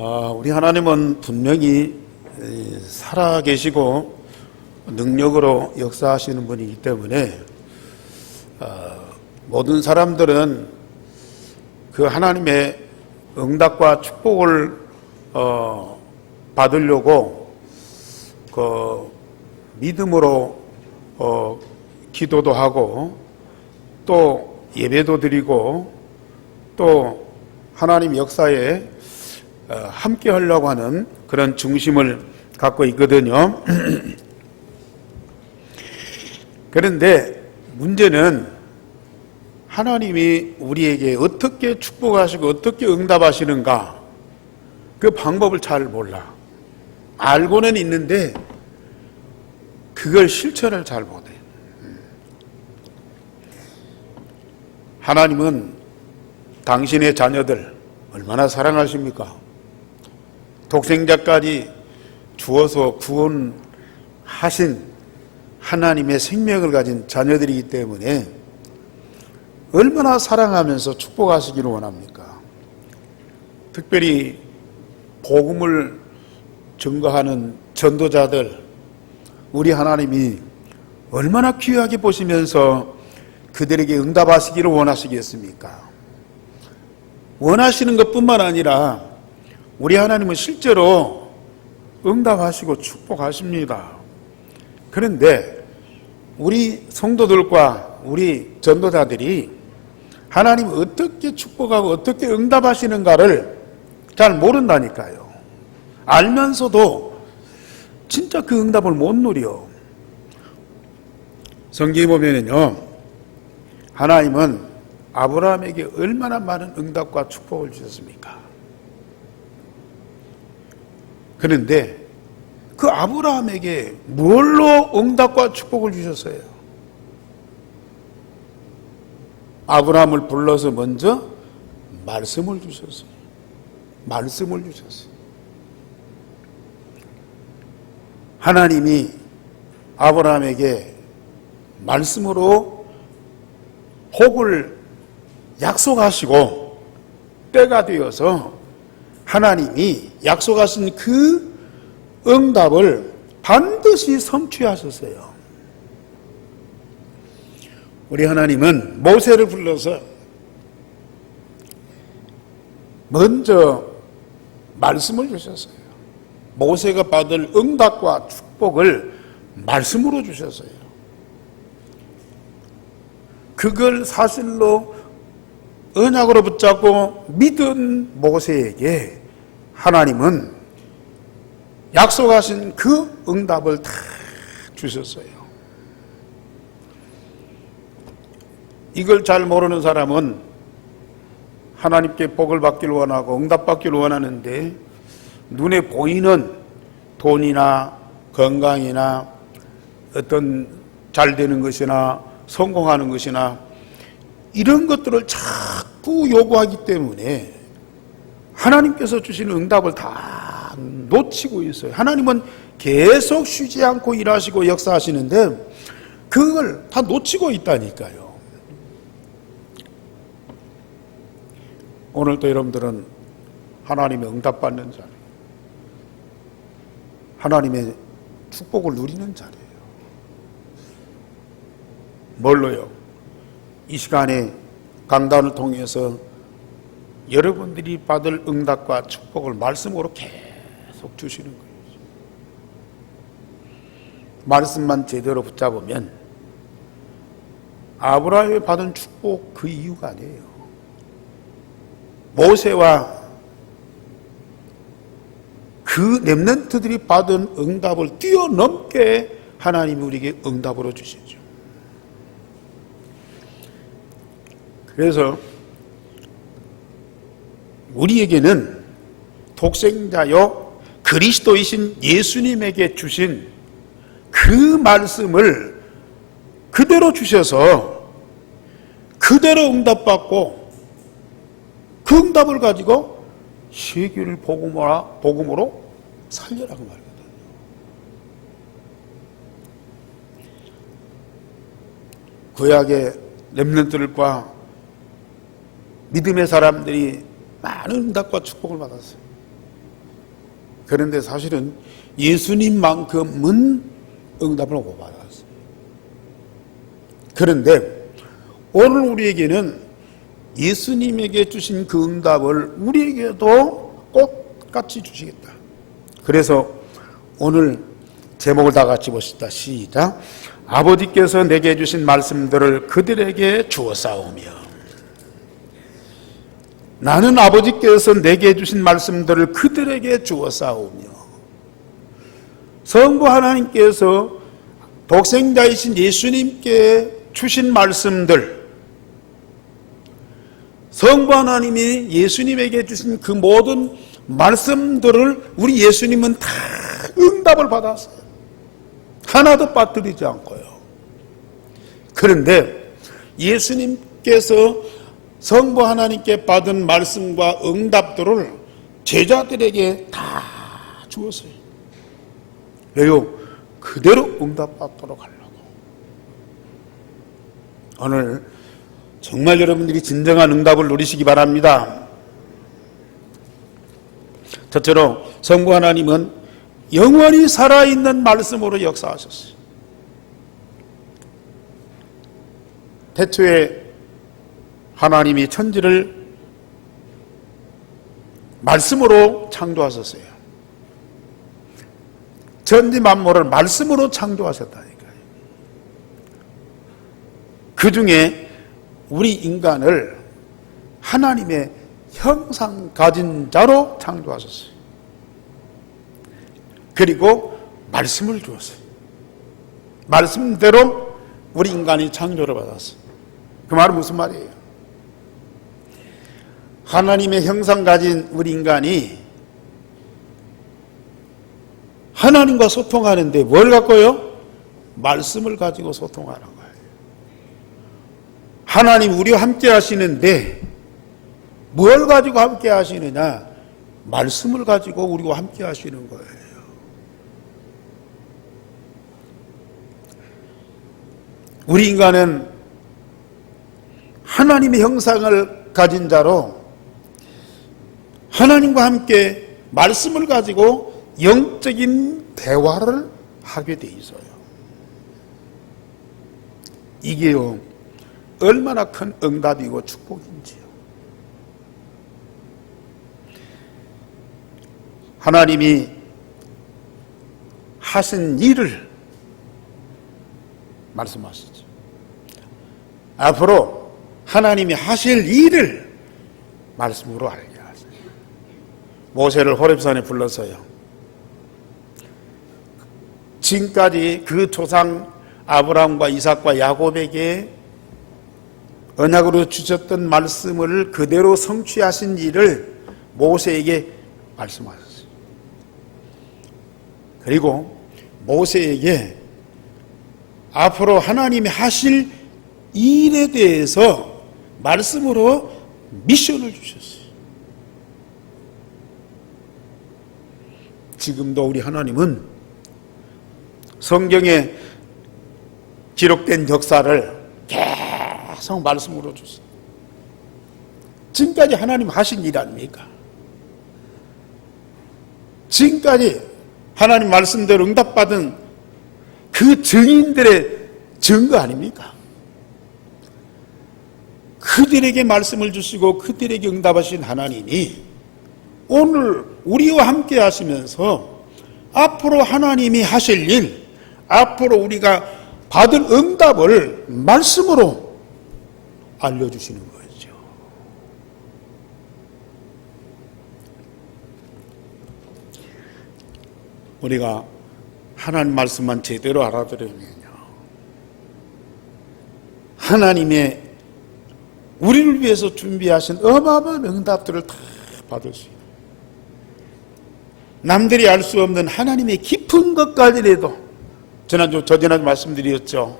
우리 하나님은 분명히 살아계시고 능력으로 역사하시는 분이기 때문에 모든 사람들은 그 하나님의 응답과 축복을 받으려고 그 믿음으로 기도도 하고 또 예배도 드리고 또 하나님 역사에 함께 하려고 하는 그런 중심을 갖고 있거든요. 그런데 문제는 하나님이 우리에게 어떻게 축복하시고 어떻게 응답하시는가, 그 방법을 잘 몰라. 알고는 있는데 그걸 실천을 잘 못해. 하나님은 당신의 자녀들 얼마나 사랑하십니까? 독생자까지 주어서 구원하신 하나님의 생명을 가진 자녀들이기 때문에 얼마나 사랑하면서 축복하시기를 원합니까? 특별히 복음을 증거하는 전도자들, 우리 하나님이 얼마나 귀하게 보시면서 그들에게 응답하시기를 원하시겠습니까? 원하시는 것뿐만 아니라 우리 하나님은 실제로 응답하시고 축복하십니다. 그런데 우리 성도들과 우리 전도자들이 하나님이 어떻게 축복하고 어떻게 응답하시는가를 잘 모른다니까요. 알면서도 진짜 그 응답을 못 누려. 성경에 보면은요, 하나님은 아브라함에게 얼마나 많은 응답과 축복을 주셨습니까? 그런데 그 아브라함에게 뭘로 응답과 축복을 주셨어요? 아브라함을 불러서 먼저 말씀을 주셨어요. 말씀을 주셨어요. 하나님이 아브라함에게 말씀으로 복을 약속하시고 때가 되어서 하나님이 약속하신 그 응답을 반드시 성취하셨어요. 우리 하나님은 모세를 불러서 먼저 말씀을 주셨어요. 모세가 받을 응답과 축복을 말씀으로 주셨어요. 그걸 사실로 언약으로 붙잡고 믿은 모세에게 하나님은 약속하신 그 응답을 다 주셨어요. 이걸 잘 모르는 사람은 하나님께 복을 받기를 원하고 응답받기를 원하는데 눈에 보이는 돈이나 건강이나 어떤 잘 되는 것이나 성공하는 것이나 이런 것들을 자꾸 요구하기 때문에 하나님께서 주시는 응답을 다 놓치고 있어요. 하나님은 계속 쉬지 않고 일하시고 역사하시는데 그걸 다 놓치고 있다니까요. 오늘도 여러분들은 하나님의 응답받는 자리예요. 하나님의 축복을 누리는 자리예요. 뭘로요? 이 시간에 강단을 통해서 여러분들이 받을 응답과 축복을 말씀으로 계속 주시는 거예요. 말씀만 제대로 붙잡으면 아브라함이 받은 축복 그 이유가 아니에요. 모세와 그 렘넌트들이 받은 응답을 뛰어넘게 하나님이 우리에게 응답으로 주시죠. 그래서 우리에게는 독생자요 그리스도이신 예수님에게 주신 그 말씀을 그대로 주셔서 그대로 응답받고 그 응답을 가지고 세계를 복음으로 살려라고 말거든요. 구약의 렘넌트들과 믿음의 사람들이 많은 응답과 축복을 받았어요. 그런데 사실은 예수님만큼은 응답을 못 받았어요. 그런데 오늘 우리에게는 예수님에게 주신 그 응답을 우리에게도 똑같이 주시겠다. 그래서 오늘 제목을 다 같이 보시다. 시작. 아버지께서 내게 주신 말씀들을 그들에게 주었사오며. 나는 아버지께서 내게 주신 말씀들을 그들에게 주었사오며. 성부 하나님께서 독생자이신 예수님께 주신 말씀들, 성부 하나님이 예수님에게 주신 그 모든 말씀들을 우리 예수님은 다 응답을 받았어요. 하나도 빠뜨리지 않고요. 그런데 예수님께서 성부 하나님께 받은 말씀과 응답들을 제자들에게 다 주었어요. 왜요? 그대로 응답받도록 하려고. 오늘 정말 여러분들이 진정한 응답을 누리시기 바랍니다. 첫째로 성부 하나님은 영원히 살아있는 말씀으로 역사하셨어요. 태초에 하나님이 천지를 말씀으로 창조하셨어요. 천지 만물을 말씀으로 창조하셨다니까요. 그 중에 우리 인간을 하나님의 형상 가진 자로 창조하셨어요. 그리고 말씀을 주었어요. 말씀대로 우리 인간이 창조를 받았어요. 그 말은 무슨 말이에요? 하나님의 형상 가진 우리 인간이 하나님과 소통하는데 뭘 갖고요? 말씀을 가지고 소통하는 거예요. 하나님 우리와 함께 하시는데 뭘 가지고 함께 하시느냐? 말씀을 가지고 우리와 함께 하시는 거예요. 우리 인간은 하나님의 형상을 가진 자로 하나님과 함께 말씀을 가지고 영적인 대화를 하게 돼 있어요. 이게요, 얼마나 큰 응답이고 축복인지요. 하나님이 하신 일을 말씀하시죠. 앞으로 하나님이 하실 일을 말씀으로 알게 하세요. 모세를 호렙산에 불러서요, 지금까지 그 조상 아브라함과 이삭과 야곱에게 언약으로 주셨던 말씀을 그대로 성취하신 일을 모세에게 말씀하셨어요. 그리고 모세에게 앞으로 하나님이 하실 일에 대해서 말씀으로 미션을 주셨어요. 지금도 우리 하나님은 성경에 기록된 역사를 계속 말씀으로 주세요. 지금까지 하나님 하신 일 아닙니까? 지금까지 하나님 말씀대로 응답받은 그 증인들의 증거 아닙니까? 그들에게 말씀을 주시고 그들에게 응답하신 하나님이 오늘 우리와 함께 하시면서 앞으로 하나님이 하실 일, 앞으로 우리가 받을 응답을 말씀으로 알려주시는 거죠. 우리가 하나님 말씀만 제대로 알아들으면요, 하나님의 우리를 위해서 준비하신 어마어마한 응답들을 다 받을 수 있어요. 남들이 알 수 없는 하나님의 깊은 것까지라도, 저지난주 말씀드렸죠.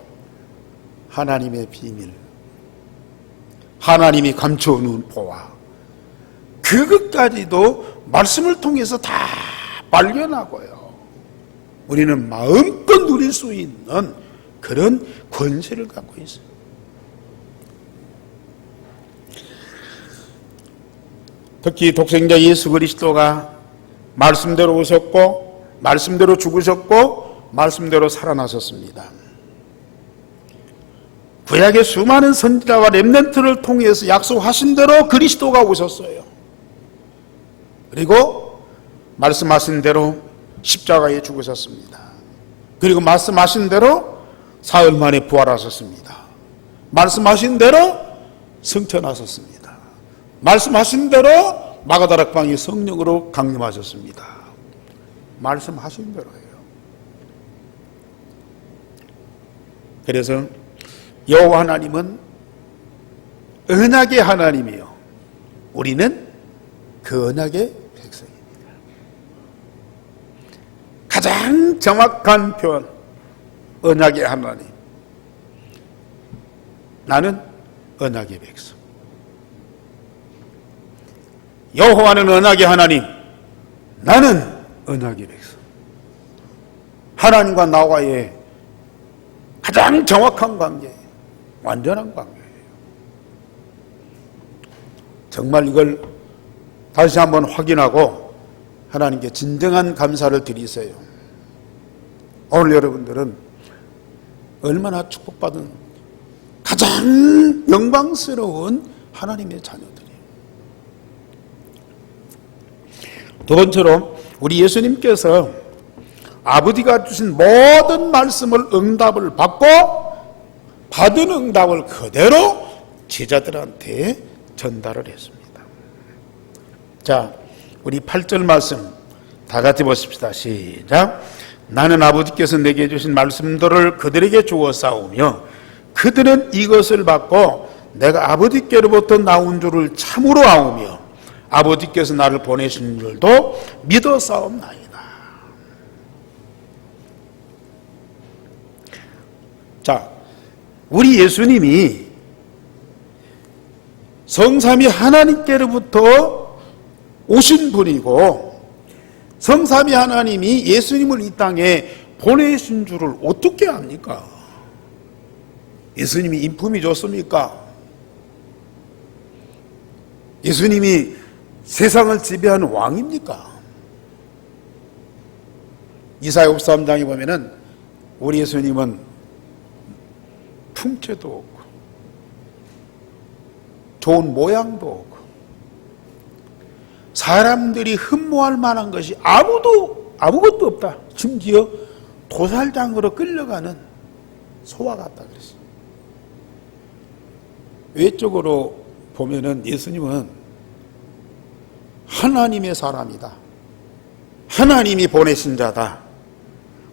하나님의 비밀, 하나님이 감춰놓은 보화, 그것까지도 말씀을 통해서 다 발견하고요, 우리는 마음껏 누릴 수 있는 그런 권세를 갖고 있어요. 특히 독생자 예수 그리스도가 말씀대로 오셨고 말씀대로 죽으셨고 말씀대로 살아나셨습니다. 구약의 수많은 선지자와 렘넌트를 통해서 약속하신 대로 그리스도가 오셨어요. 그리고 말씀하신 대로 십자가에 죽으셨습니다. 그리고 말씀하신 대로 사흘 만에 부활하셨습니다. 말씀하신 대로 승천하셨습니다. 말씀하신 대로 마가다락방에 성령으로 강림하셨습니다. 말씀하신 대로예요. 그래서 여호와 하나님은 언약의 하나님이요, 우리는 그 언약의 백성입니다. 가장 정확한 표현, 언약의 하나님. 나는 언약의 백성. 여호와는 언약의 하나님, 나는 언약의 백성. 하나님과 나와의 가장 정확한 관계, 완전한 관계예요. 정말 이걸 다시 한번 확인하고 하나님께 진정한 감사를 드리세요. 오늘 여러분들은 얼마나 축복받은 가장 영광스러운 하나님의 자녀들이에요. 두 번째로 우리 예수님께서 아버지가 주신 모든 말씀을 응답을 받고 받은 응답을 그대로 제자들한테 전달을 했습니다. 자, 우리 8절 말씀 다 같이 보십시다. 시작. 나는 아버지께서 내게 주신 말씀들을 그들에게 주어 싸우며 그들은 이것을 받고 내가 아버지께로부터 나온 줄을 참으로 아우며 아버지께서 나를 보내신 줄도 믿어 싸움나이다. 자, 우리 예수님이 성삼위 하나님께로부터 오신 분이고 성삼위 하나님이 예수님을 이 땅에 보내신 줄을 어떻게 압니까? 예수님이 인품이 좋습니까? 예수님이 세상을 지배하는 왕입니까? 이사야 53장에 보면은 우리 예수님은 풍채도 없고 좋은 모양도 없고 사람들이 흠모할 만한 것이 아무것도 없다. 심지어 도살장으로 끌려가는 소와 같다 그랬어요. 외적으로 보면은 예수님은 하나님의 사람이다. 하나님이 보내신 자다.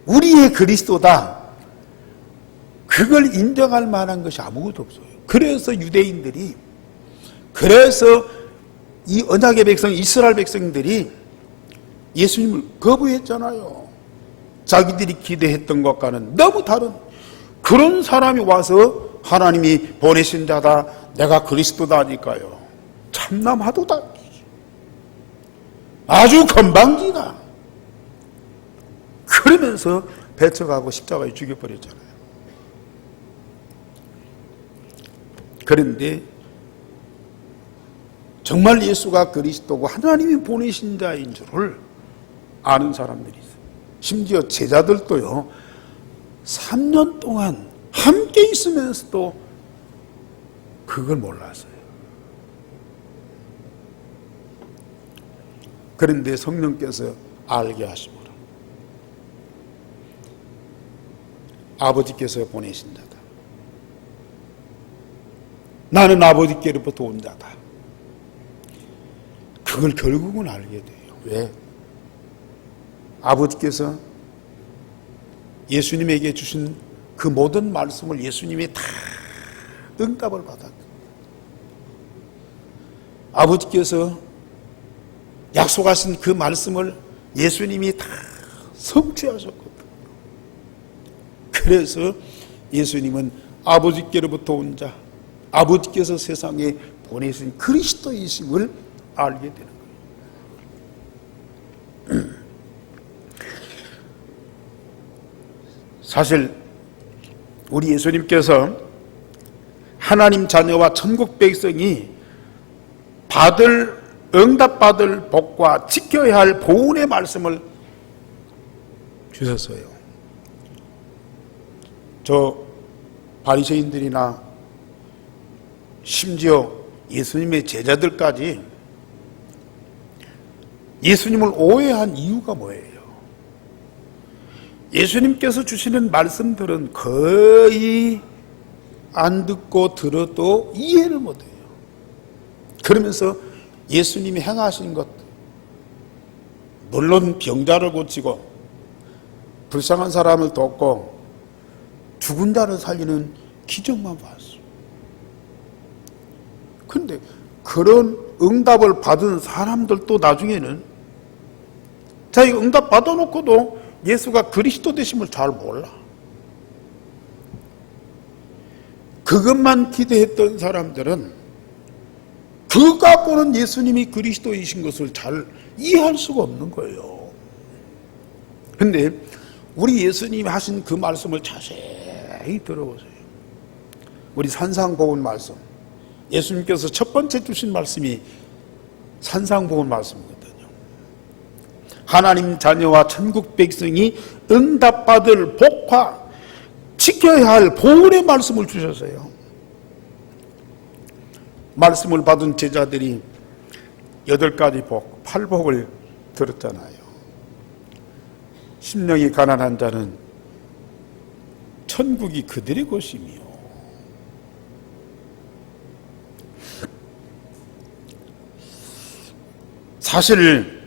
우리의 그리스도다. 그걸 인정할 만한 것이 아무것도 없어요. 그래서 유대인들이, 그래서 이 언약의 백성 이스라엘 백성들이 예수님을 거부했잖아요. 자기들이 기대했던 것과는 너무 다른 그런 사람이 와서 하나님이 보내신 자다, 내가 그리스도다 하니까요, 참남하도다, 아주 건방지다. 그러면서 배척하고 십자가에 죽여버렸잖아요. 그런데 정말 예수가 그리스도고 하나님이 보내신 자인 줄을 아는 사람들이 있어요. 심지어 제자들도요, 3년 동안 함께 있으면서도 그걸 몰랐어요. 그런데 성령께서 알게 하시므로 아버지께서 보내신 자다. 나는 아버지께로부터 온 자다. 그걸 결국은 알게 돼요. 왜? 아버지께서 예수님에게 주신 그 모든 말씀을 예수님이 다 응답을 받았거든요. 아버지께서 약속하신 그 말씀을 예수님이 다 성취하셨거든요. 그래서 예수님은 아버지께로부터 온 자, 아버지께서 세상에 보내신 그리스도이심을 알게 되는 거예요. 사실 우리 예수님께서 하나님 자녀와 천국 백성이 받을 응답받을 복과 지켜야 할 보훈의 말씀을 주셨어요. 저 바리새인들이나 심지어 예수님의 제자들까지 예수님을 오해한 이유가 뭐예요? 예수님께서 주시는 말씀들은 거의 안 듣고 들어도 이해를 못해요. 그러면서 예수님이 행하신 것, 물론 병자를 고치고 불쌍한 사람을 돕고 죽은 자를 살리는 기적만 봤어요. 그런데 그런 응답을 받은 사람들도 나중에는 자기가 응답 받아놓고도 예수가 그리스도 되심을 잘 몰라. 그것만 기대했던 사람들은 그것 갖고는 예수님이 그리스도이신 것을 잘 이해할 수가 없는 거예요. 그런데 우리 예수님이 하신 그 말씀을 자세히 들어보세요. 우리 산상복음 말씀, 예수님께서 첫 번째 주신 말씀이 산상복음 말씀이거든요. 하나님 자녀와 천국 백성이 응답받을 복과 지켜야 할 보훈의 말씀을 주셨어요. 말씀을 받은 제자들이 8가지 복, 8복을 들었잖아요. 심령이 가난한 자는 천국이 그들의 것이며, 사실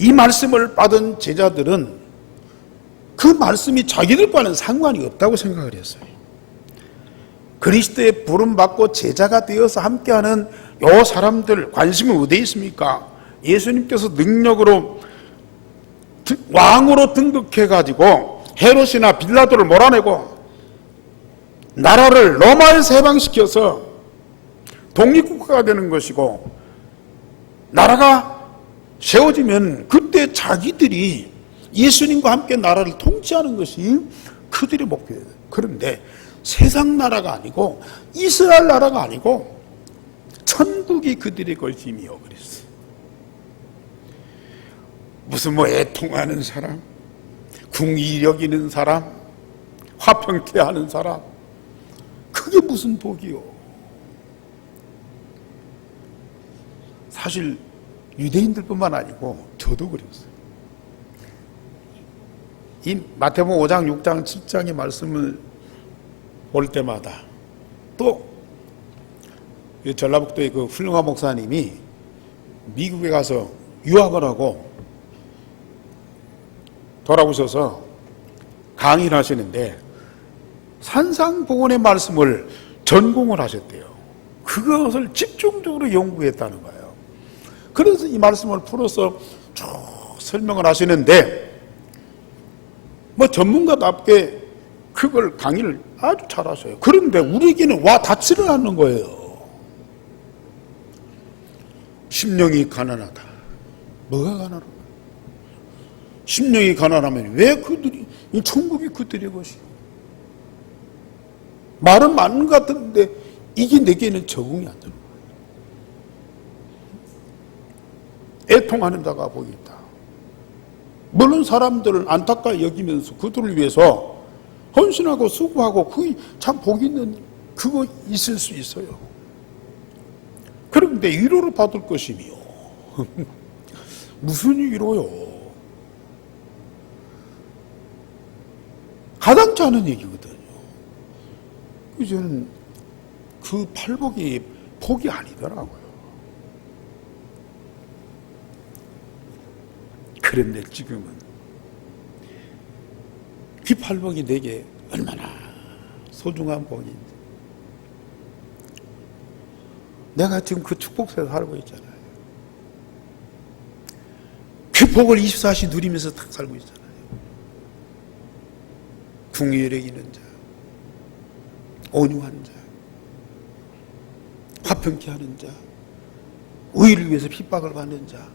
이 말씀을 받은 제자들은 그 말씀이 자기들과는 상관이 없다고 생각을 했어요. 그리스도의 부름받고 제자가 되어서 함께하는 요 사람들 관심이 어디에 있습니까? 예수님께서 능력으로 왕으로 등극해가지고 헤롯이나 빌라도를 몰아내고 나라를 로마에서 해방시켜서 독립국가가 되는 것이고, 나라가 세워지면 그때 자기들이 예수님과 함께 나라를 통치하는 것이 그들의 목표예요. 그런데 세상 나라가 아니고 이스라엘 나라가 아니고 천국이 그들의 것이며 그랬어요. 무슨 애통하는 사람, 궁이력 있는 사람, 화평케 하는 사람, 그게 무슨 복이요? 사실 유대인들뿐만 아니고 저도 그랬어요. 이 마태복음 5장, 6장, 7장의 말씀을 볼 때마다, 또 전라북도의 그 훌륭한 목사님이 미국에 가서 유학을 하고 돌아오셔서 강의를 하시는데 산상복음의 말씀을 전공을 하셨대요. 그것을 집중적으로 연구했다는 거예요. 그래서 이 말씀을 풀어서 쭉 설명을 하시는데, 전문가답게 그걸 강의를 아주 잘하셔요. 그런데 우리에게는 와 닿지를 않는 거예요. 심령이 가난하다. 뭐가 가난하다? 심령이 가난하면 왜 그들이, 이 천국이 그들의 것이요? 말은 맞는 것 같은데 이게 내게는 적응이 안 되는 거예요. 애통하는 자가 복이 있다. 물론 사람들은 안타까이 여기면서 그들을 위해서 헌신하고 수고하고 그게 참 복 있는 그거 있을 수 있어요. 그런데 위로를 받을 것이며 무슨 위로요? 가당치 않은 얘기거든요. 저는 그 팔복이 복이 아니더라고요. 그런데 지금은 그 팔복이 내게 얼마나 소중한 복인지, 내가 지금 그 축복 속에 살고 있잖아요. 그 복을 24시 누리면서 딱 살고 있잖아요. 궁유력 있는 자, 온유한 자, 화평케 하는 자, 의를 위해서 핍박을 받는 자,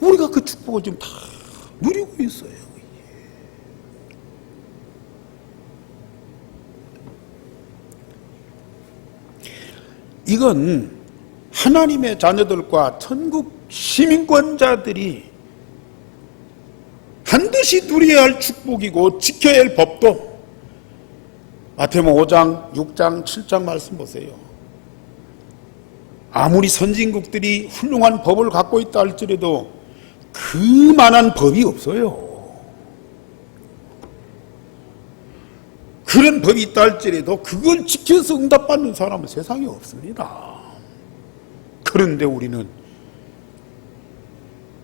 우리가 그 축복을 지금 다 누리고 있어요. 이건 하나님의 자녀들과 천국 시민권자들이 반드시 누려야 할 축복이고 지켜야 할 법도 마태복음 5장, 6장, 7장 말씀 보세요. 아무리 선진국들이 훌륭한 법을 갖고 있다 할지라도 그만한 법이 없어요. 그런 법이 있다 할지라도 그걸 지켜서 응답받는 사람은 세상에 없습니다. 그런데 우리는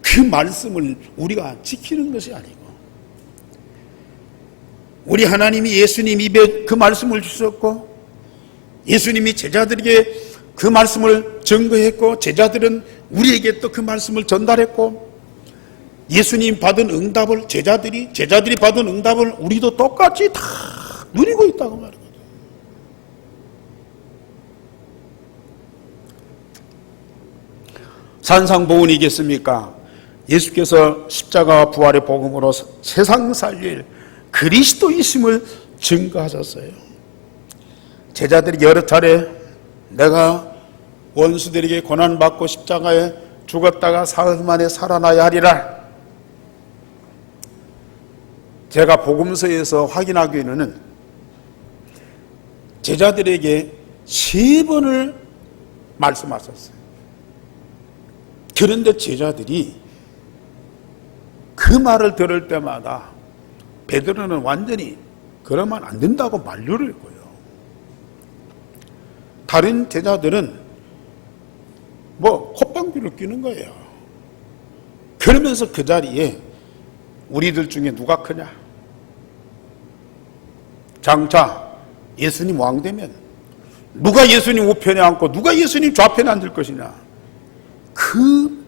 그 말씀을 우리가 지키는 것이 아니고, 우리 하나님이 예수님 입에 그 말씀을 주셨고 예수님이 제자들에게 그 말씀을 증거했고 제자들은 우리에게 또 그 말씀을 전달했고, 예수님 받은 응답을 제자들이 받은 응답을 우리도 똑같이 다 누리고 있다고 말이거든요. 산상보훈이겠습니까? 예수께서 십자가와 부활의 복음으로 세상 살릴 그리스도이심을 증거하셨어요. 제자들이 여러 차례 내가 원수들에게 고난받고 십자가에 죽었다가 사흘 만에 살아나야 하리라, 제가 복음서에서 확인하기에는 제자들에게 3번을 말씀하셨어요. 그런데 제자들이 그 말을 들을 때마다 베드로는 완전히 그러면 안 된다고 만류를 했고요. 다른 제자들은 콧방귀를 뀌는 거예요. 그러면서 그 자리에 우리들 중에 누가 크냐? 장차 예수님 왕 되면 누가 예수님 우편에 앉고 누가 예수님 좌편에 앉을 것이냐? 그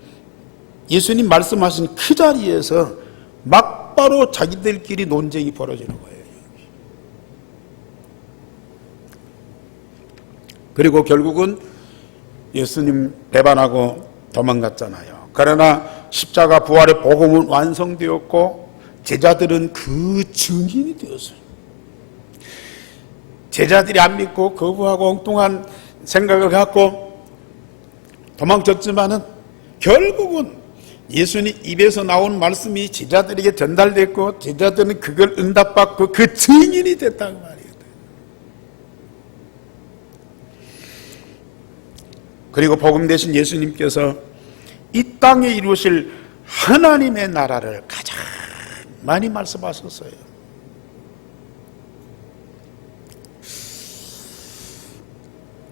예수님 말씀하신 그 자리에서 막바로 자기들끼리 논쟁이 벌어지는 거예요. 그리고 결국은 예수님 배반하고 도망갔잖아요. 그러나 십자가 부활의 복음은 완성되었고 제자들은 그 증인이 되었어요. 제자들이 안 믿고 거부하고 엉뚱한 생각을 갖고 도망쳤지만은 결국은 예수님 입에서 나온 말씀이 제자들에게 전달됐고 제자들은 그걸 응답받고 그 증인이 됐다고 말이에요. 그리고 복음 대신 예수님께서 이 땅에 이루실 하나님의 나라를 가장 많이 말씀하셨어요.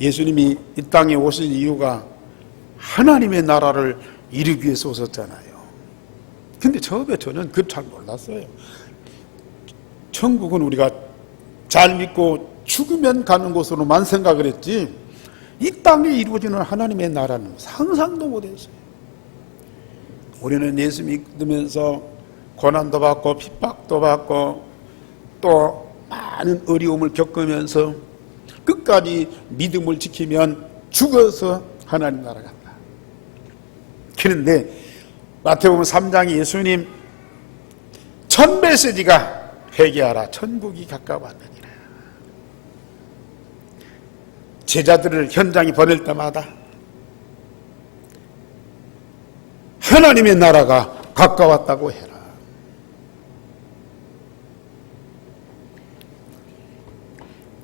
예수님이 이 땅에 오신 이유가 하나님의 나라를 이루기 위해서 오셨잖아요. 근데 처음에 저는 그걸 잘 몰랐어요. 천국은 우리가 잘 믿고 죽으면 가는 곳으로만 생각을 했지 이 땅에 이루어지는 하나님의 나라는 상상도 못했어요. 우리는 예수 믿으면서 고난도 받고 핍박도 받고 또 많은 어려움을 겪으면서 끝까지 믿음을 지키면 죽어서 하나님 나라 간다. 그런데 마태복음 3장에 예수님 첫 메시지가 회개하라, 천국이 가까웠느니라. 제자들을 현장에 보낼 때마다 하나님의 나라가 가까웠다고 해라.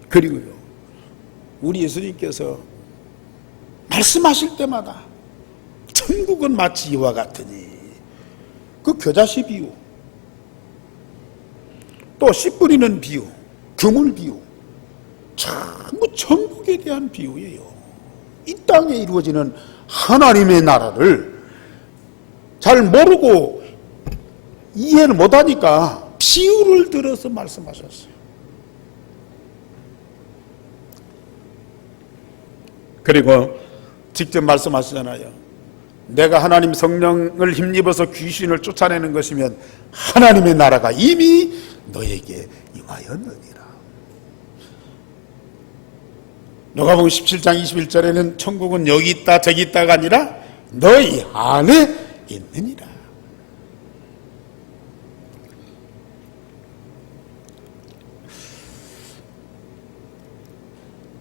그리고요, 우리 예수님께서 말씀하실 때마다 천국은 마치 이와 같으니, 그 겨자씨 비유, 또 씨 뿌리는 비유, 그물 비유, 전부 천국에 대한 비유예요. 이 땅에 이루어지는 하나님의 나라를 잘 모르고 이해를 못하니까 비유를 들어서 말씀하셨어요. 그리고 직접 말씀하시잖아요. 내가 하나님 성령을 힘입어서 귀신을 쫓아내는 것이면 하나님의 나라가 이미 너에게 임하였느니라. 누가복음 17장 21절에는 천국은 여기 있다 저기 있다가 아니라 너희 안에 있느니라.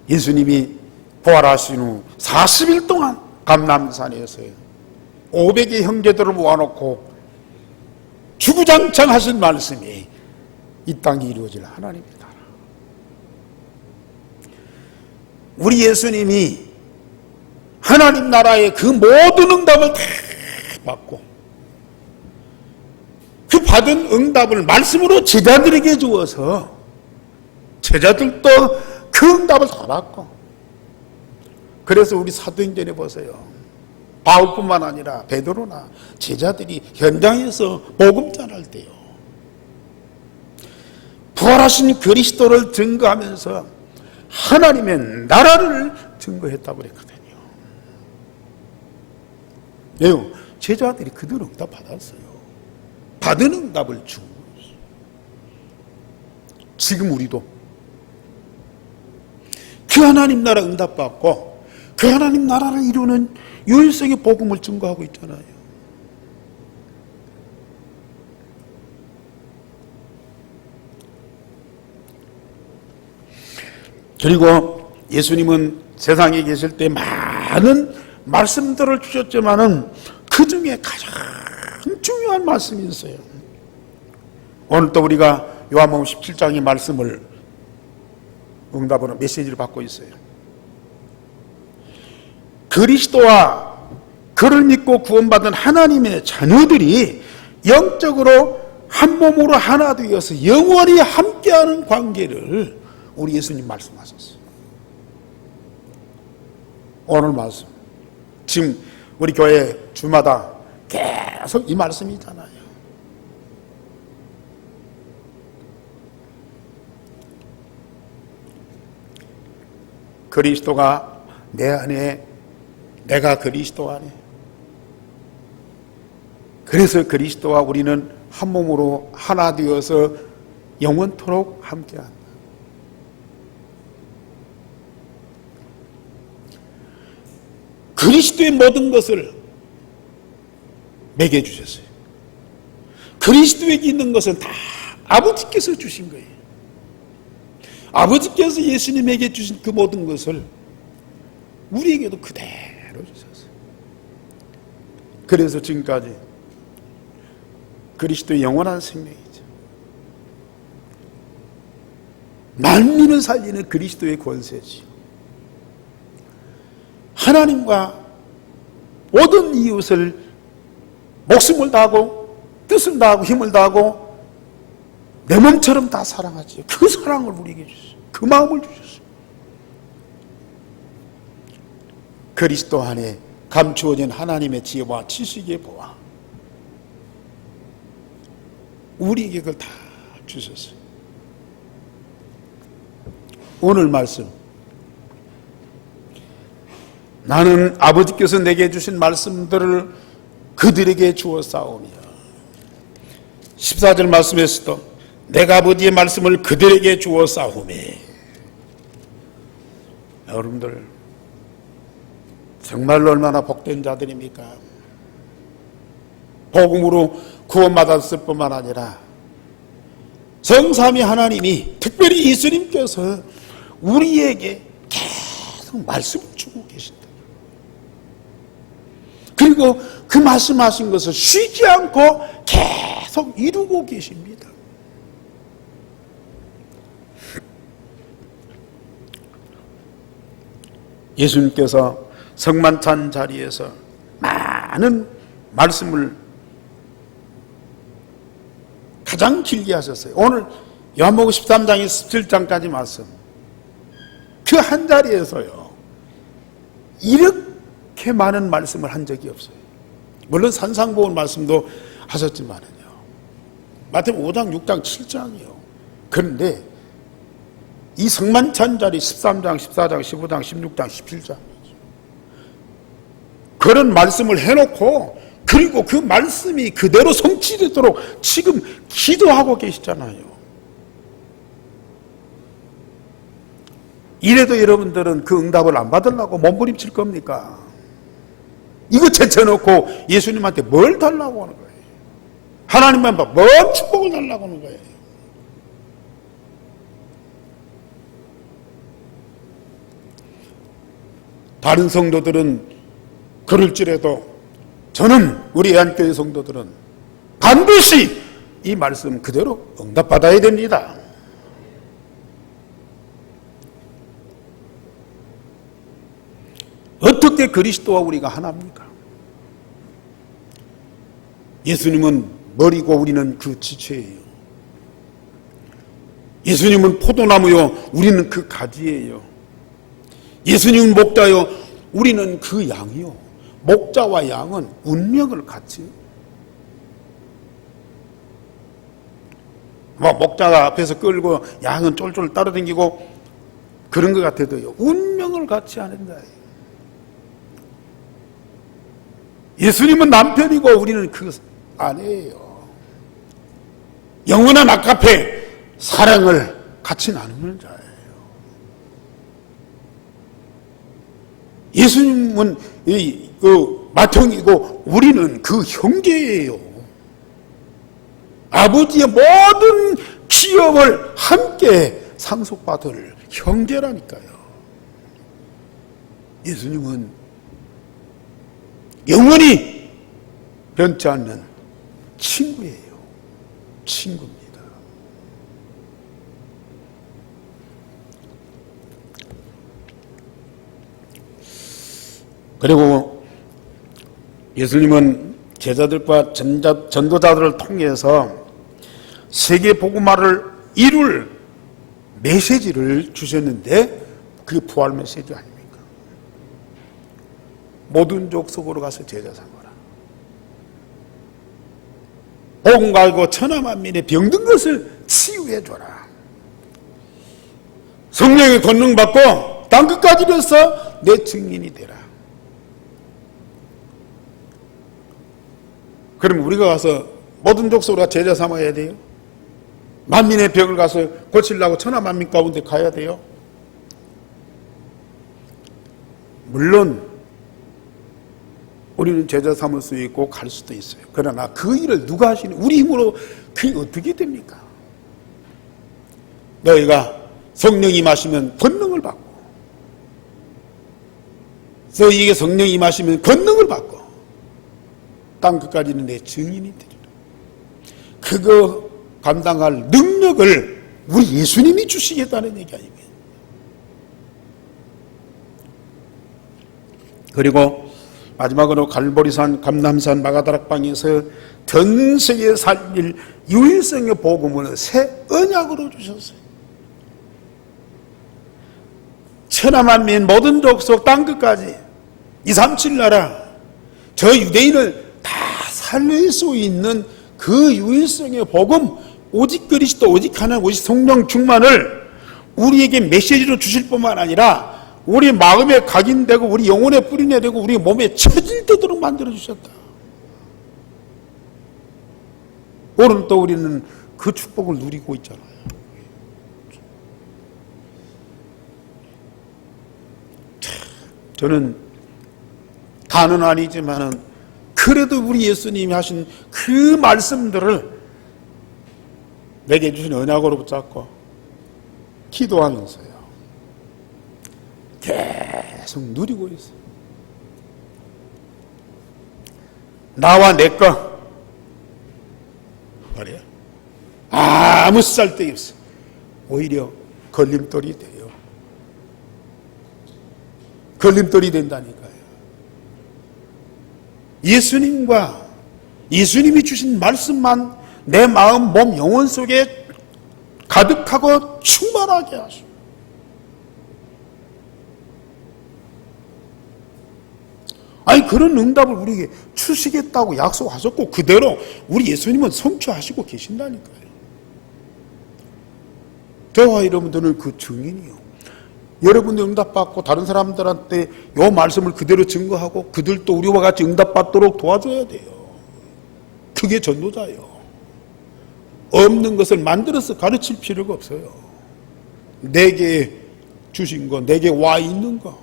예수님이 부활하신 후 40일 동안 감람산에서요 500의 형제들을 모아놓고 주구장창 하신 말씀이 이 땅에 이루어질 하나님의 나라. 우리 예수님이 하나님 나라의 그 모든 응답을 다 받고 그 받은 응답을 말씀으로 제자들에게 주어서 제자들도 그 응답을 다 받고, 그래서 우리 사도행전에 보세요. 바울뿐만 아니라 베드로나 제자들이 현장에서 복음 전할 때요 부활하신 그리스도를 증거하면서 하나님의 나라를 증거했다고 그랬거든요. 왜요? 제자들이 그대로 응답 받았어요. 받은 응답을 주고 있어요. 지금 우리도 그 하나님 나라 응답 받고 그 하나님 나라를 이루는 유일성의 복음을 증거하고 있잖아요. 그리고 예수님은 세상에 계실 때 많은 말씀들을 주셨지만은 그 중에 가장 중요한 말씀이 있어요. 오늘 또 우리가 요한복음 17장의 말씀을 응답으로 메시지를 받고 있어요. 그리스도와 그를 믿고 구원받은 하나님의 자녀들이 영적으로 한 몸으로 하나 되어서 영원히 함께하는 관계를 우리 예수님 말씀하셨어요. 오늘 말씀 지금 우리 교회 주마다 계속 이 말씀이 있잖아요. 그리스도가 내 안에, 내가 그리스도 안에. 그래서 그리스도와 우리는 한 몸으로 하나 되어서 영원토록 함께한다. 그리스도의 모든 것을 먹여주셨어요. 그리스도에게 있는 것은 다 아버지께서 주신 거예요. 아버지께서 예수님에게 주신 그 모든 것을 우리에게도 그대로 주셨어요. 그래서 지금까지 그리스도의 영원한 생명이죠. 만민을 살리는 그리스도의 권세지요. 하나님과 모든 이웃을 목숨을 다하고 뜻을 다하고 힘을 다하고 내 몸처럼 다 사랑하지요. 그 사랑을 우리에게 주셨어요. 그 마음을 주셨어요. 그리스도 안에 감추어진 하나님의 지혜와 지식의 보화, 우리에게 그걸 다 주셨어요. 오늘 말씀, 나는 아버지께서 내게 주신 말씀들을 그들에게 주어 싸우며, 14절 말씀에서도 내가 아버지의 말씀을 그들에게 주어 싸우며. 여러분들 정말로 얼마나 복된 자들입니까? 복음으로 구원받았을 뿐만 아니라 성삼위 하나님이, 특별히 예수님께서 우리에게 계속 말씀을 주고 계신다. 그리고 그 말씀하신 것을 쉬지 않고 계속 이루고 계십니다. 예수님께서 성만찬 자리에서 많은 말씀을 가장 길게 하셨어요. 오늘 요한복음 13장에 17장까지 말씀, 그 한 자리에서요 이렇게 많은 말씀을 한 적이 없어요. 물론 산상보훈 말씀도 하셨지만은요, 마태복음 5장, 6장, 7장이요. 그런데 이 성만찬 자리 13장, 14장, 15장, 16장, 17장 그런 말씀을 해놓고, 그리고 그 말씀이 그대로 성취되도록 지금 기도하고 계시잖아요. 이래도 여러분들은 그 응답을 안 받으려고 몸부림칠 겁니까? 이거 제쳐놓고 예수님한테 뭘 달라고 하는 거예요? 하나님만 뭘 축복을 달라고 하는 거예요? 다른 성도들은 그럴지라도 저는 우리 애안교회 성도들은 반드시 이 말씀 그대로 응답받아야 됩니다. 어떻게 그리스도와 우리가 하나입니까? 예수님은 머리고 우리는 그 지체예요. 예수님은 포도나무요, 우리는 그 가지예요. 예수님은 목자요, 우리는 그 양이요. 목자와 양은 운명을 같이, 목자가 앞에서 끌고 양은 쫄쫄 따라다니고 그런 것 같아도요, 운명을 같이 하는다. 예수님은 남편이고 우리는 그 아내예요. 영원한 아카페 사랑을 같이 나누는 자예요. 예수님은 맏형이고 우리는 그 형제예요. 아버지의 모든 기업을 함께 상속받을 형제라니까요. 예수님은 영원히 변치 않는 친구예요. 친구입니다. 그리고 예수님은 제자들과 전도자들을 통해서 세계 복음화를 이룰 메시지를 주셨는데 그게 부활 메시지 아닙니까? 모든 족속으로 가서 제자 삼아라. 복음 가지고 천하 만민의 병든 것을 치유해 줘라. 성령의 권능 받고 땅 끝까지 이르러서 내 증인이 되라. 그럼 우리가 가서 모든 족속으로 제자 삼아야 돼요? 만민의 병을 가서 고치려고 천하 만민 가운데 가야 돼요? 물론 우리는 제자 삼을 수 있고 갈 수도 있어요. 그러나 그 일을 누가 하시니? 우리 힘으로 그게 어떻게 됩니까? 너희가 성령이 임하시면 권능을 받고, 너희에게 성령이 임하시면 권능을 받고 땅 끝까지는 내 증인이 되리라. 그거 감당할 능력을 우리 예수님이 주시겠다는 얘기 아닙니까? 그리고 마지막으로 갈보리산, 감람산, 마가다락방에서 전 세계에 살릴 유일성의 복음을 새 언약으로 주셨어요. 천하만민 모든 족속 땅 끝까지 237 나라 저 유대인을 다 살릴 수 있는 그 유일성의 복음, 오직 그리스도, 오직 하나님, 오직 성령 충만을 우리에게 메시지로 주실 뿐만 아니라 우리 마음에 각인되고 우리 영혼에 뿌리내되고 우리 몸에 쳐질되도록 만들어주셨다. 오늘 또 우리는 그 축복을 누리고 있잖아요. 저는 다는 아니지만은 그래도 우리 예수님이 하신 그 말씀들을 내게 주신 언약으로 붙잡고 기도하면서요 계속 누리고 있어요. 나와 내 거 말이야 아무 쓸데기 없어요. 오히려 걸림돌이 돼요. 걸림돌이 된다니까요. 예수님과 예수님이 주신 말씀만 내 마음, 몸, 영혼 속에 가득하고 충만하게 하시고, 아니 그런 응답을 우리에게 주시겠다고 약속하셨고 그대로 우리 예수님은 성취하시고 계신다니까요. 저와 여러분들은 그 증인이요. 여러분들 응답받고 다른 사람들한테 이 말씀을 그대로 증거하고 그들도 우리와 같이 응답받도록 도와줘야 돼요. 그게 전도자예요. 없는 것을 만들어서 가르칠 필요가 없어요. 내게 주신 거, 내게 와 있는 거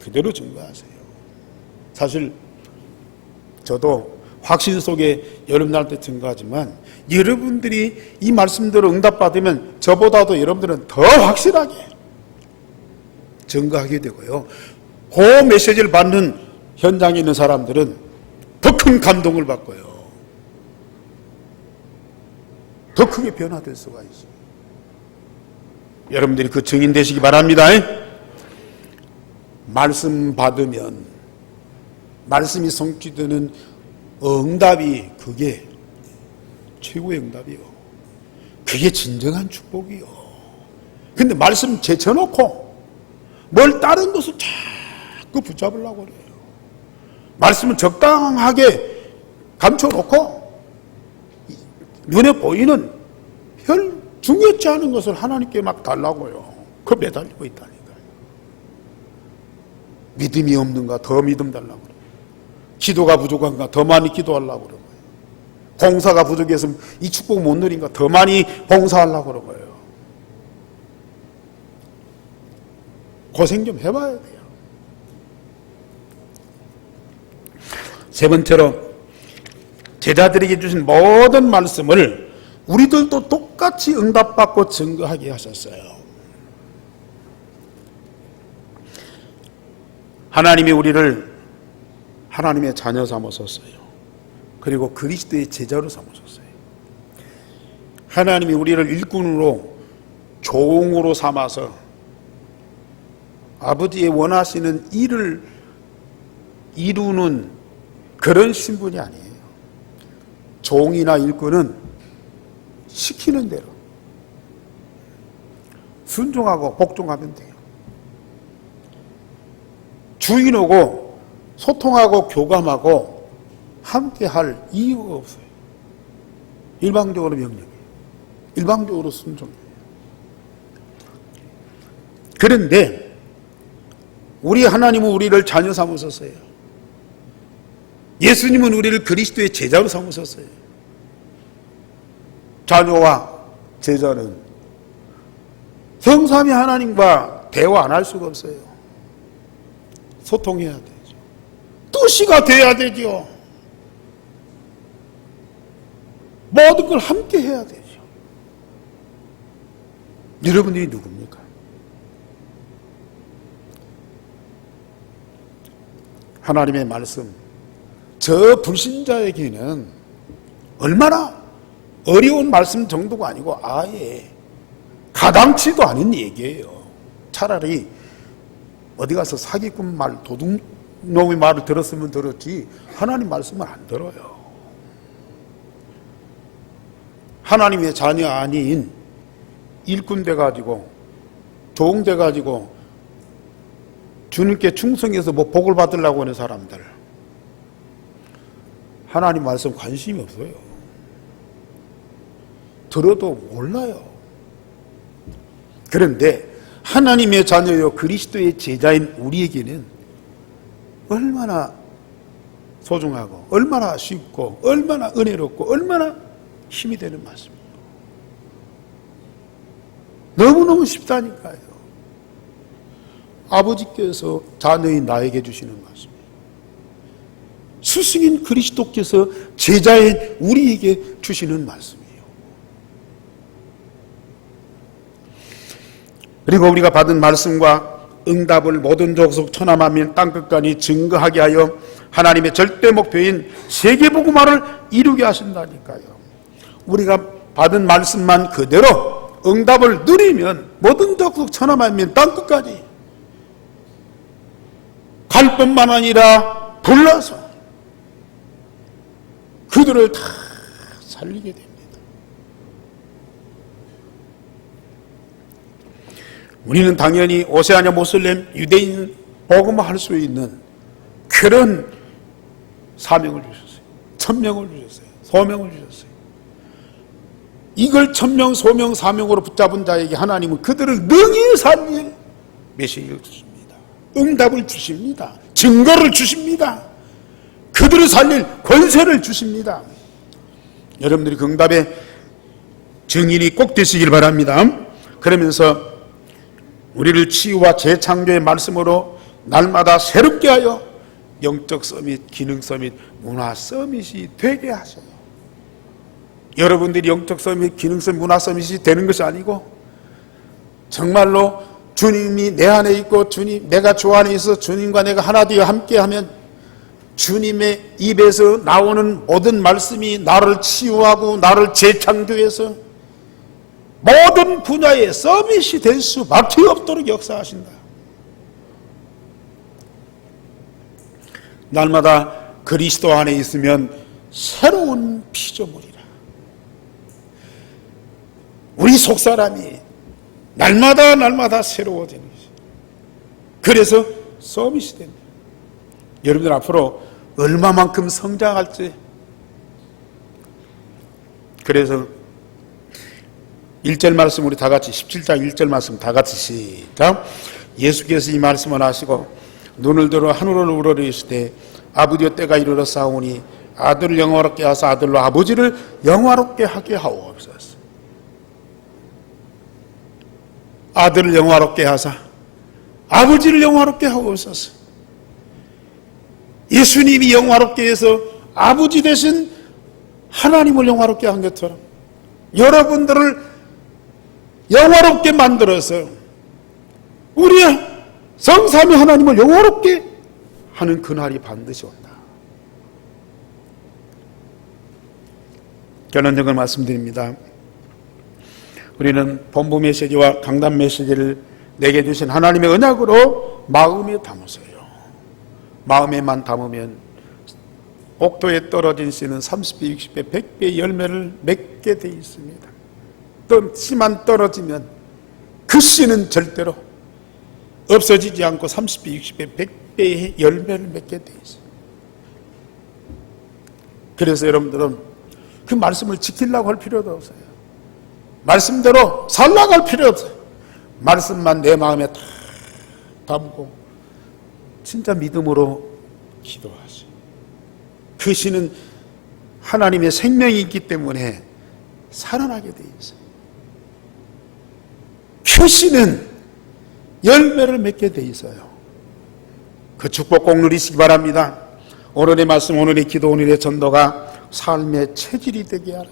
그대로 증거하세요. 사실 저도 확신 속에 여러분들한테 증거하지만 여러분들이 이 말씀대로 응답받으면 저보다도 여러분들은 더 확실하게 증거하게 되고요. 그 메시지를 받는 현장에 있는 사람들은 더 큰 감동을 받고요. 더 크게 변화될 수가 있어요. 여러분들이 그 증인 되시기 바랍니다. 말씀 받으면 말씀이 성취되는 응답이 그게 최고의 응답이요. 그게 진정한 축복이요. 근데 말씀 제쳐놓고 뭘 다른 것을 자꾸 붙잡으려고 그래요. 말씀을 적당하게 감춰놓고 눈에 보이는 별 중요치 않은 것을 하나님께 막 달라고요. 그 매달리고 있다니까요. 믿음이 없는가 더 믿음 달라고 그래요. 기도가 부족한가 더 많이 기도하려고 그러고요. 봉사가 부족해서 이 축복 못 누린가 더 많이 봉사하려고 그런 거예요. 고생 좀 해봐야 돼요. 세 번째로 제자들에게 주신 모든 말씀을 우리들도 똑같이 응답받고 증거하게 하셨어요. 하나님이 우리를 하나님의 자녀 삼으셨어요. 그리고 그리스도의 제자로 삼으셨어요. 하나님이 우리를 일꾼으로 종으로 삼아서 아버지의 원하시는 일을 이루는 그런 신분이 아니에요. 종이나 일꾼은 시키는 대로 순종하고 복종하면 돼요. 주인하고 소통하고 교감하고 함께할 이유가 없어요. 일방적으로 명령해요. 일방적으로 순종해요. 그런데 우리 하나님은 우리를 자녀 삼으셨어요. 예수님은 우리를 그리스도의 제자로 삼으셨어요. 자녀와 제자는 성삼위 하나님과 대화 안 할 수가 없어요. 소통해야 되죠. 뜻이가 돼야 되죠. 모든 걸 함께 해야 되죠. 여러분들이 누굽니까? 하나님의 말씀, 저 불신자에게는 얼마나 어려운 말씀 정도가 아니고 아예 가당치도 않은 얘기예요. 차라리 어디 가서 사기꾼 말, 도둑놈의 말을 들었으면 들었지 하나님 말씀을 안 들어요. 하나님의 자녀 아닌 일꾼 돼가지고 종 돼가지고 주님께 충성해서 뭐 복을 받으려고 하는 사람들, 하나님 말씀 관심이 없어요. 들어도 몰라요. 그런데 하나님의 자녀요 그리스도의 제자인 우리에게는 얼마나 소중하고 얼마나 쉽고 얼마나 은혜롭고 얼마나 힘이 되는 말씀입니다. 너무너무 쉽다니까요. 아버지께서 자녀인 나에게 주시는 말씀이에요. 스승인 그리스도께서 제자인 우리에게 주시는 말씀이에요. 그리고 우리가 받은 말씀과 응답을 모든 족속 천하 만민 땅끝까지 증거하게 하여 하나님의 절대 목표인 세계복음화를 이루게 하신다니까요. 우리가 받은 말씀만 그대로 응답을 누리면 모든 족속 천하 만민 땅끝까지 갈 뿐만 아니라 불러서 그들을 다 살리게 됩니다. 우리는 당연히 오세아냐 모슬렘 유대인 복음화할 수 있는 그런 사명을 주셨어요. 천명을 주셨어요. 소명을 주셨어요. 이걸 천명, 소명, 사명으로 붙잡은 자에게 하나님은 그들을 능히 살릴 메시지를 주십니다. 응답을 주십니다. 증거를 주십니다. 그들을 살릴 권세를 주십니다. 여러분들이 그 응답의 증인이 꼭 되시길 바랍니다. 그러면서 우리를 치유와 재창조의 말씀으로 날마다 새롭게 하여 영적 서밋, 기능 서밋, 문화 서밋이 되게 하셔요. 여러분들이 영적 서밋, 기능 서밋, 문화 서밋이 되는 것이 아니고 정말로 주님이 내 안에 있고 주님, 내가 주 안에 있어 주님과 내가 하나 되어 함께하면 주님의 입에서 나오는 모든 말씀이 나를 치유하고 나를 재창조해서 모든 분야에 서밋이 될 수밖에 없도록 역사하신다. 날마다 그리스도 안에 있으면 새로운 피조물이라. 우리 속사람이 날마다 새로워지는 것이. 그래서 서밋이 됩니다. 여러분들 앞으로 얼마만큼 성장할지. 그래서 1절 말씀 우리 다 같이 17장 1절 말씀 다 같이 시작. 예수께서 이 말씀을 하시고 눈을 들어 하늘을 우러러시되 아버지여 때가 이르러 싸우니 아들을 영화롭게 하사 아들로 아버지를 영화롭게 하게 하옵소서. 아들을 영화롭게 하사 아버지를 영화롭게 하옵소서. 예수님이 영화롭게 해서 아버지 대신 하나님을 영화롭게 한 것처럼 여러분들을 영화롭게 만들어서 우리 성삼위 하나님을 영화롭게 하는 그날이 반드시 온다. 결론적으로 말씀드립니다. 우리는 본부 메시지와 강단 메시지를 내게 주신 하나님의 언약으로 마음에 담으세요. 마음에만 담으면 옥토에 떨어진 씨는 30배, 60배, 100배 열매를 맺게 돼 있습니다. 또 씨만 떨어지면 그 씨는 절대로 없어지지 않고 30배, 60배, 100배의 열매를 맺게 돼 있어요. 그래서 여러분들은 그 말씀을 지키려고 할 필요도 없어요. 말씀대로 살라고 할 필요 없어요. 말씀만 내 마음에 다 담고 진짜 믿음으로 기도하세요. 그 씨는 하나님의 생명이 있기 때문에 살아나게 돼 있어요. 그 씨는 열매를 맺게 돼 있어요. 그 축복 꼭 누리시기 바랍니다. 오늘의 말씀, 오늘의 기도, 오늘의 전도가 삶의 체질이 되게 하라.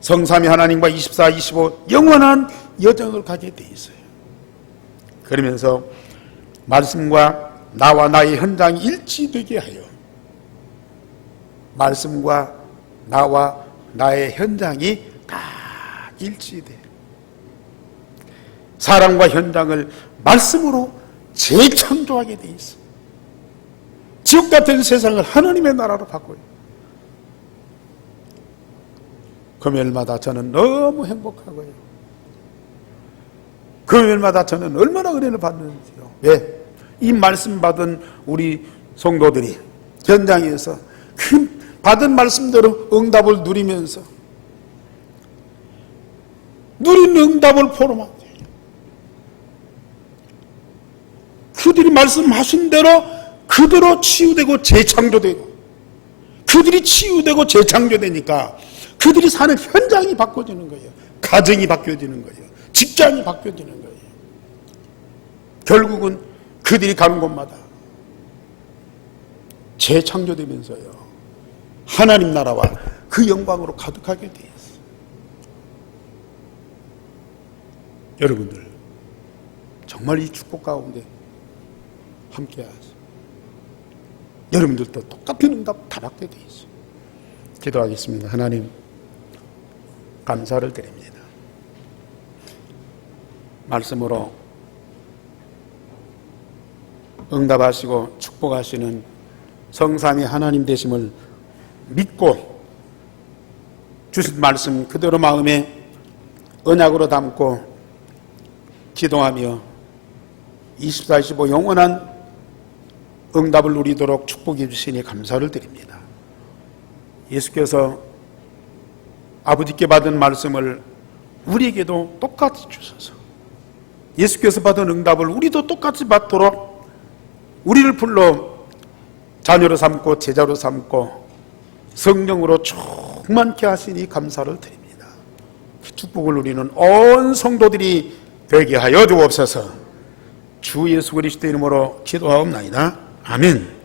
성삼위 하나님과 24, 25 영원한 여정을 가게 돼 있어요. 그러면서 말씀과 나와 나의 현장이 일치되게 하여 말씀과 나와 나의 현장이 다 일치돼. 사람과 현장을 말씀으로 재창조하게 돼 있어. 지옥 같은 세상을 하나님의 나라로 바꿔요. 금요일마다 저는 너무 행복하고요. 금요일마다 저는 얼마나 은혜를 받는지요. 왜? 이 말씀 받은 우리 성도들이 현장에서 그 받은 말씀대로 응답을 누리면서 누린 응답을 포럼하게 그들이 말씀하신 대로 그대로 치유되고 재창조되고 그들이 치유되고 재창조되니까 그들이 사는 현장이 바꿔지는 거예요. 가정이 바뀌어지는 거예요. 직장이 바뀌어지는 거예요. 결국은 그들이 가는 곳마다 재창조되면서요. 하나님 나라와 그 영광으로 가득하게 되어 있어요. 여러분들 정말 이 축복 가운데 함께 하세요. 여러분들도 똑같은 응답 다 받게 되어 있어요. 기도하겠습니다. 하나님 감사를 드립니다. 말씀으로 응답하시고 축복하시는 성삼위 하나님 되심을 믿고 주신 말씀 그대로 마음에 언약으로 담고 기도하며 24, 25 영원한 응답을 누리도록 축복해 주시니 감사를 드립니다. 예수께서 아버지께 받은 말씀을 우리에게도 똑같이 주셔서 예수께서 받은 응답을 우리도 똑같이 받도록 우리를 불러 자녀로 삼고 제자로 삼고 성령으로 충만케 하시니 감사를 드립니다. 그 축복을 누리는 온 성도들이 되게 하여 주옵소서. 주 예수 그리스도 이름으로 기도하옵나이다. 아멘.